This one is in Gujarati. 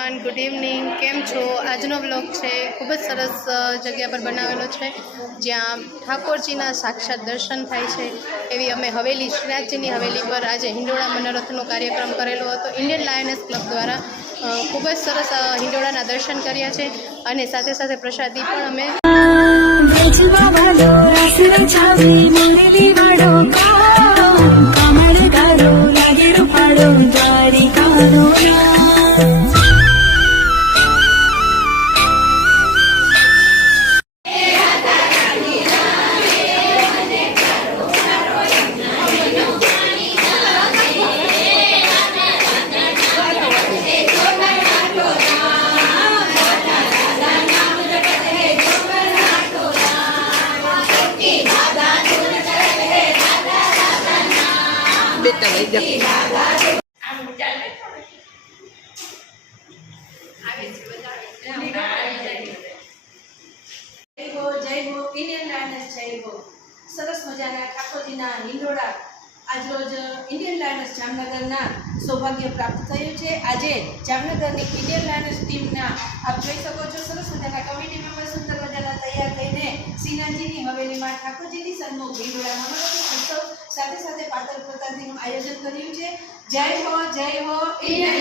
એવરીવન ગુડ ઇવનિંગ કેમ છો? આજનો બ્લોગ છે, ખૂબ જ સરસ જગ્યા પર બનાવેલો છે, જ્યાં ઠાકોરજીના સાક્ષાત દર્શન થાય છે. એવી અમે હવેલી, શ્રીનાથજીની હવેલી પર આજે હિંડોળા મનોરથનો કાર્યક્રમ કરેલો હતો. ઇન્ડિયન લાયન્સ ક્લબ દ્વારા ખૂબ જ સરસ હિંડોળાના દર્શન કર્યા છે અને સાથે સાથે પ્રસાદી પણ અમે સરસ મજાના ઠાકોરજીના હિંડોળા આજરોજ ઇન્ડિયન લાયનસ જામનગરના સૌભાગ્ય પ્રાપ્ત થયું છે આજે જામનગરની ઇન્ડિયન લાયનસ ટીમના આપ જોઈ શકો છો સરસ મજાના કમિટી મેમ્બર સુંદર મજાના તૈયાર થઈને શ્રીનાથજીની હવેલીમાં ઠાકોરજીની સન્મુખ હિંડોળા મનોરંજન ઉત્સવ સાથે સાથે પાતળ પ્રતાપીનું આયોજન કર્યું છે. જય હો જય હો ઇન્ડિયન